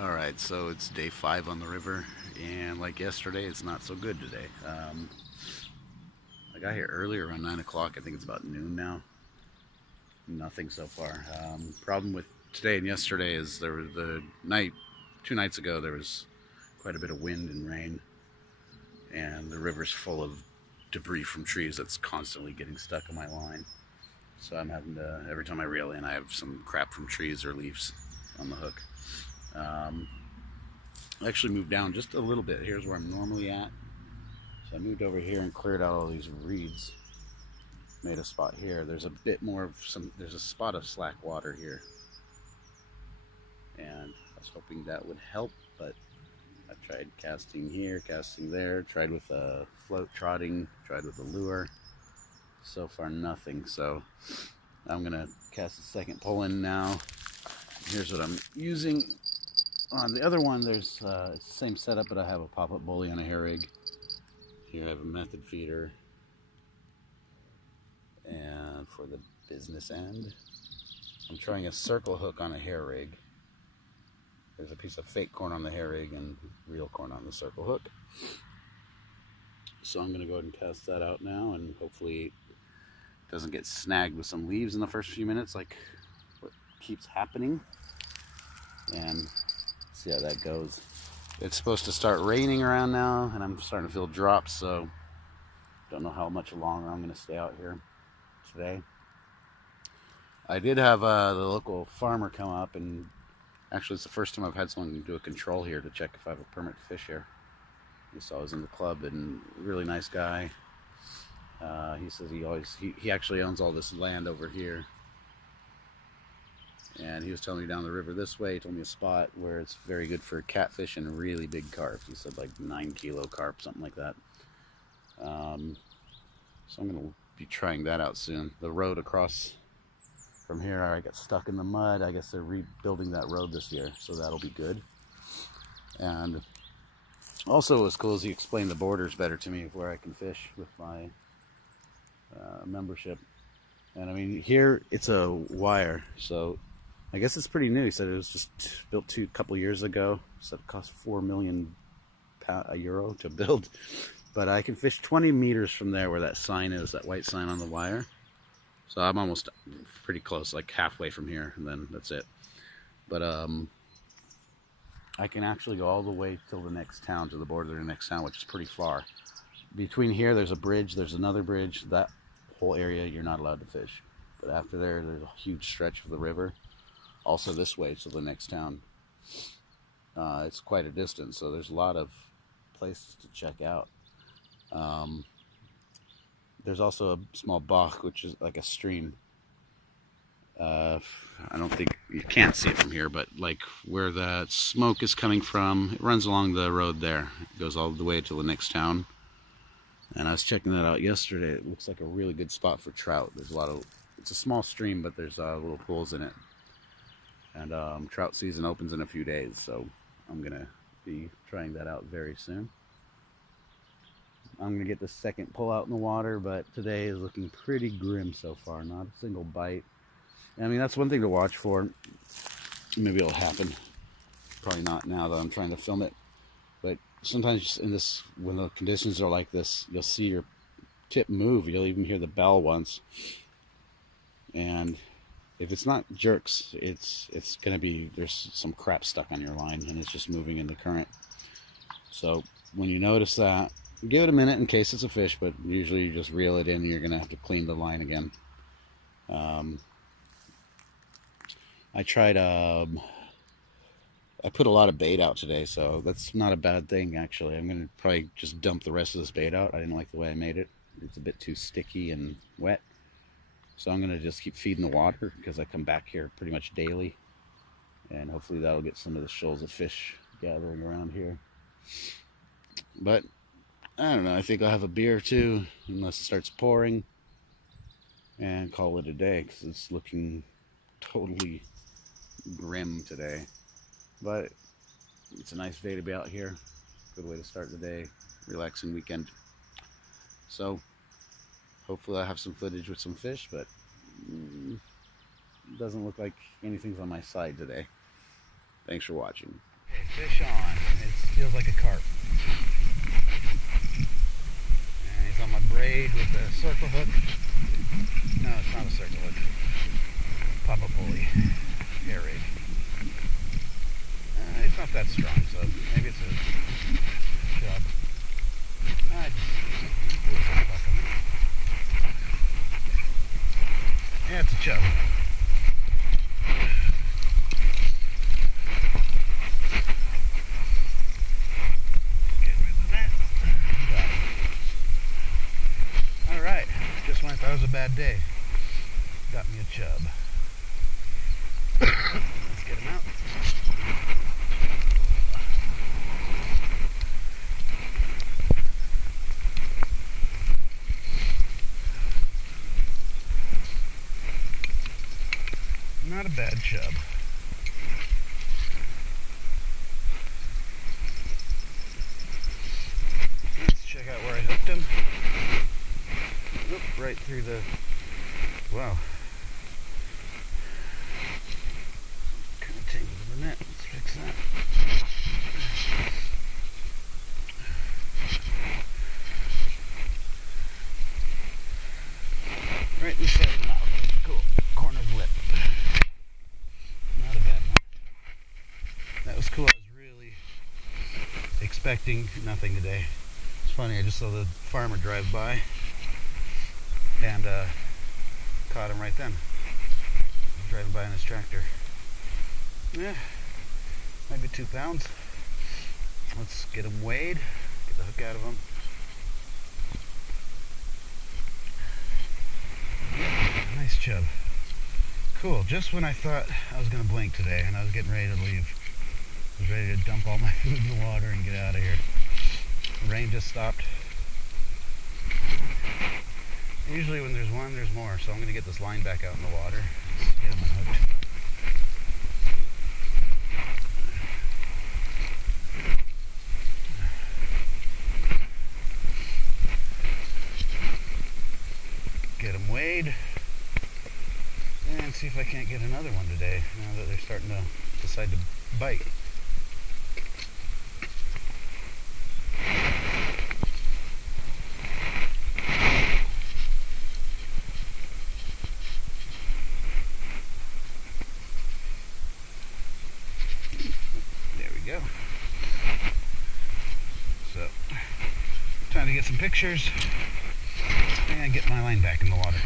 Alright, so it's day 5 on the river, and like yesterday, it's not so good today. I got here earlier around 9 o'clock. I think it's about noon now. Nothing so far. Problem with today and yesterday is there was two nights ago, there was quite a bit of wind and rain, and the river's full of debris from trees that's constantly getting stuck in my line. So I'm having to, every time I reel in, I have some crap from trees or leaves on the hook. Um, I actually moved down just a little bit. Here's where I'm normally at. So I moved over here and cleared out all these reeds. Made a spot here. There's a bit more of there's a spot of slack water here. And I was hoping that would help, but I tried casting here, casting there, tried with a float trotting, tried with a lure. So far nothing. So I'm gonna cast a second pull in now. Here's what I'm using. On the other one, there's it's the same setup, but I have a pop-up bully on a hair rig. Here I have a method feeder. And for the business end, I'm trying a circle hook on a hair rig. There's a piece of fake corn on the hair rig and real corn on the circle hook. So I'm going to go ahead and cast that out now, and hopefully it doesn't get snagged with some leaves in the first few minutes like what keeps happening. And see how that goes. It's supposed to start raining around now, and I'm starting to feel drops, so don't know how much longer I'm going to stay out here today. I did have the local farmer come up, and actually it's the first time I've had someone do a control here to check if I have a permit to fish here. He saw I was in the club, and really nice guy. He says he actually owns all this land over here. And he was telling me down the river this way, he told me a spot where it's very good for catfish and really big carp. He said like 9-kilo carp, something like that. So I'm going to be trying that out soon. The road across from here, I got stuck in the mud. I guess they're rebuilding that road this year, so that'll be good. And also what was cool is he explained the borders better to me of where I can fish with my membership. And I mean, here it's a wire, so I guess it's pretty new. He said it was just built a couple years ago. He said it cost €4 million to build. But I can fish 20 meters from there where that sign is, that white sign on the wire. So I'm almost pretty close, like halfway from here, and then that's it. But I can actually go all the way till the next town, to the border of the next town, which is pretty far. Between here, there's a bridge, there's another bridge. That whole area, you're not allowed to fish. But after there, there's a huge stretch of the river. Also this way to the next town. It's quite a distance, so there's a lot of places to check out. There's also a small bach, which is like a stream. I don't think you can't see it from here, but like where the smoke is coming from, it runs along the road there. It goes all the way to the next town. And I was checking that out yesterday. It looks like a really good spot for trout. There's a lot of, it's a small stream, but there's little pools in it. And trout season opens in a few days, so I'm gonna be trying that out very soon. I'm gonna get the second pull out in the water, but today is looking pretty grim so far. Not a single bite. I mean, that's one thing to watch for. Maybe it'll happen. Probably not now that I'm trying to film it. But sometimes in this, when the conditions are like this, you'll see your tip move. You'll even hear the bell once. And if it's not jerks, it's gonna be, there's some crap stuck on your line, and it's just moving in the current. So when you notice that, give it a minute in case it's a fish, but usually you just reel it in and you're going to have to clean the line again. I tried, I put a lot of bait out today, so that's not a bad thing, actually. I'm going to probably just dump the rest of this bait out. I didn't like the way I made it. It's a bit too sticky and wet. So I'm going to just keep feeding the water because I come back here pretty much daily. And hopefully that'll get some of the shoals of fish gathering around here. But I don't know, I think I'll have a beer or two, unless it starts pouring, and call it a day, because it's looking totally grim today. But it's a nice day to be out here. Good way to start the day, relaxing weekend. So hopefully I'll have some footage with some fish, but it doesn't look like anything's on my side today. Thanks for watching. Fish on. It feels like a carp. And he's on my braid with a circle hook. No, it's not a circle hook. Pop-up pulley. Hair rig. It's not that strong, so maybe it's a chub. Yeah, it's a chub. Get rid of that. Alright, just when I thought it was a bad day, got me a chub. Let's get him out. Not a bad chub. Let's check out where I hooked him. Oop, right through the... Wow. Kind of tangled in the net. Let's fix that. Right inside the mouth. Cool. Corner of the lip. Not a bad one. That was cool. I was really expecting nothing today. It's funny, I just saw the farmer drive by and caught him right then. Driving by in his tractor. Yeah, maybe 2 pounds. Let's get him weighed, get the hook out of him. Nice chub. Cool, just when I thought I was going to blink today and I was getting ready to leave. I was ready to dump all my food in the water and get out of here. The rain just stopped. Usually when there's one, there's more, so I'm going to get this line back out in the water. Let's get him unhooked. Get him weighed. And see if I can't get another one today, now that they're starting to decide to bite. There we go. So, time to get some pictures and get my line back in the water.